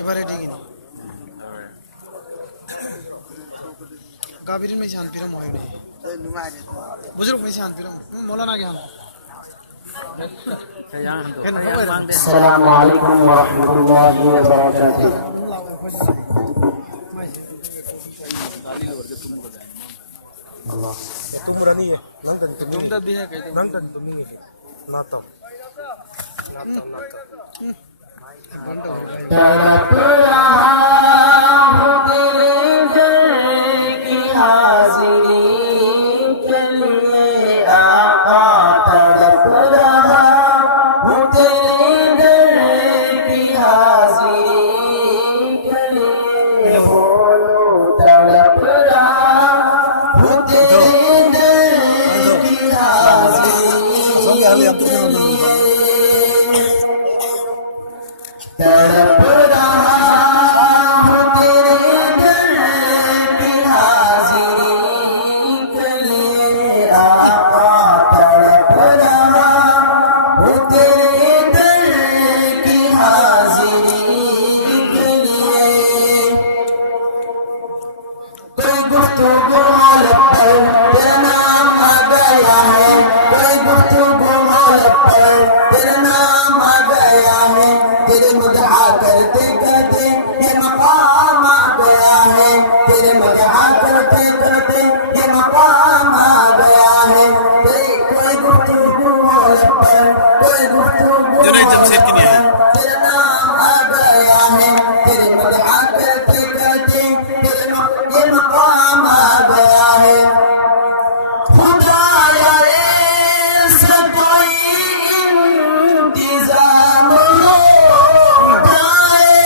এবারে ঠিকই काबिरिन में शान फिरम होय नहीं बुजुर्ग में शान फिरम मौलाना के हम अस्सलामु अलैकुम वरहमतुल्लाहि वबरकातुहू तुम रनी है तुम दद भी है कहते नंतन तुम नहीं है नाता तड़प रहा हूँ तेरे दर की हाज़िरी के लिए आका तड़प रहा हूँ तेरे दर की हाज़िरी के लिए बोलो तड़प रहा हूँ तेरे दर की हाज़िरी के लिए तड़प रहा हूँ तेरे दर की हाज़िरी के लिए आका तड़प रहा हूँ तेरे दर की हाज़िरी के लिए कोई गुफ्तगू हौलत पर तेरा नाम आ गया है कोई गुफ्तगू हौलत पर तेरा नाम आ गया है तेरे मदहा करते करते ये मकाम आ गया है तेरे मदहा करते करते ये मकाम आ गया है कोई गुफ्तगू हौलत पर कोई गुफ्तगू हौलत पर तेरा नाम आ गया है तेरे मदहा करते करते ये मकाम आ गया है खुदाया ऐसा कोई इंतजाम हो जाए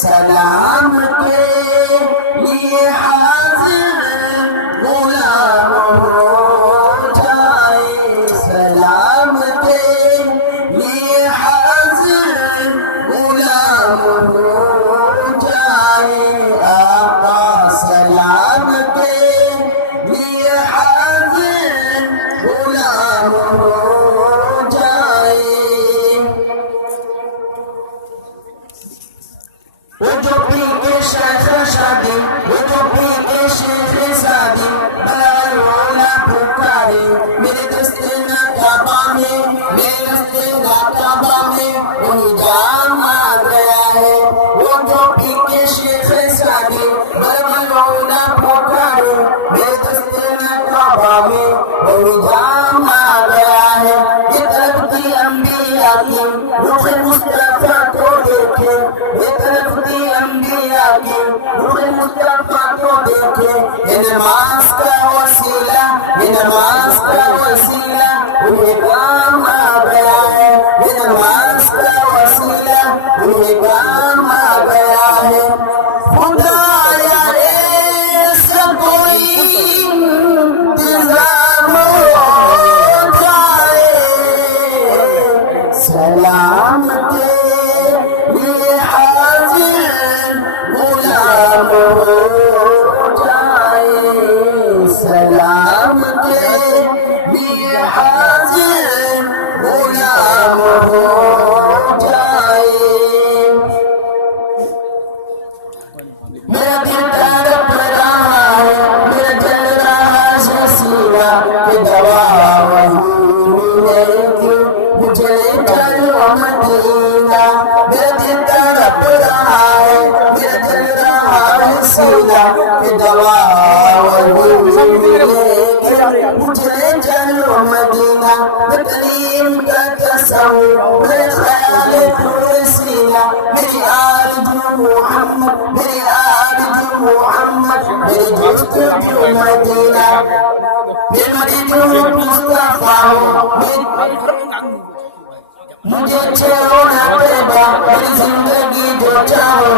सलाम के लिए हाजिर गुलाम हो जाए सलाम के लिए हाजिर गुलाम हो जाए आका सलाम के लिए हाजिर गुलाम हो जाए वो जो पी के शेख शादी वो जो पी के शेख शादी बलाला पुकारे मेरे दस्ते ना काबा में मेरे दस्ते ना काबा में वही जाम आ गया है वो जो पी के शेख शादी बलाला पुकारे मेरे दस्ते ना काबा में वही जाम आ गया है ये तरफ की अंबिया की रुख मुस्तफा को देखे ये तरफ की अंबिया की रुख मुस्तफा को देखे ये नमाज का वसीला ये नमाज का वसीला उन्हें काम आ गया है ये नमाज का वसीला उन्हें काम आ गया है खुदाया ऐसा कोई इंतजाम हो जाए सलाम के लिए हाजिर गुलाम हो जाए सलाम के लिए हाजिर गुलाम हो जाए मेरा दिल तड़प रहा है मेरा जल रहा है सीना कि दवा वही मिलेगी मुझे चलो मदीना मेरा दिल तड़प रहा है मेरा जल रहा है सीना कि दवा वही मिलेगी मुझे चलो मदीना तकलीम का तस्वुर मेरे ख्याल पूरे सीना मेरी आरज़ू मोहम्मद मेरी आरज़ू मोहम्मद मेरी जुस्तजू मदीना मेरी मदीना मुस्तफा हो मुझे छोड़ना पड़ेगा मेरी जिंदगी जो चाहो